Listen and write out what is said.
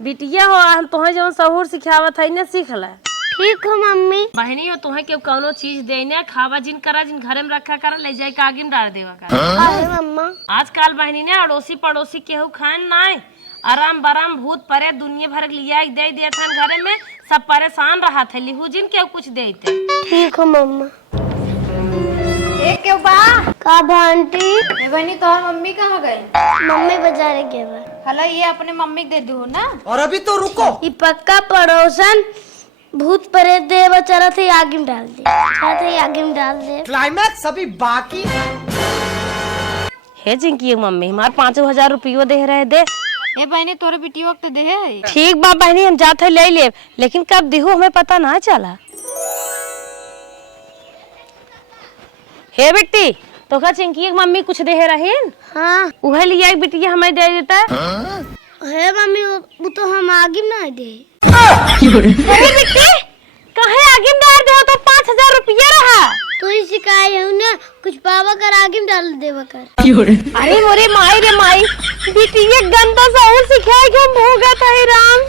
बिटिया हो हम तुम्हें जो सहूर सिखावत है ना सीख ला। ठीक हो मम्मी। बहनी हो तुम्हें के कौनो चीज देने खावा जिन करा जिन घरे में रखा करा ले जाए के आगे में डाल देवा करा। अरे मम्मा आजकल बहनी ने अड़ोसी पड़ोसी केहू खान ना आराम बराम भूत परे दुनिया भर लिया दे दिया था घरे में सब परेशान रहा थे लिहू जिन केहू कुछ देते। ठीक हो मम्मा। एक क्यों बा का भांटी बहनी तोहर मम्मी कहाँ गई? मम्मी बाजारे गए बा। हला ये अपने मम्मी के दे दू ना। और अभी तो रुको। ये पक्का पड़ोसन भूत प्रेत दे बेचारा थे आगे में डाल दे। आगे में डाल दे। क्लाइमैक्स अभी बाकी। हे जिंकी मम्मी हमारे 5,000 रुपये दे रहे दे। ए बहनी तोरे बेटी वक्त दे है। ठीक बा बहनी हम जाते ले ले लेकिन कब दिहो हमें पता ना चला। हे बेटी तो का चिंकी की मम्मी कुछ दे रही। हाँ उहे लिया बिटिया हमें दे देता। है मम्मी वो तो हम आगे में ना दे। अरे बेटी कहे आगे में डाल दे तो 5,000 रुपया रहा। तो ही सिखाए हूँ ना कुछ पावा कर आगे में डाल दे कर। अरे मोरे माई रे माई बिटिया गंदा सा और सिखाए क्यों भोगा था राम।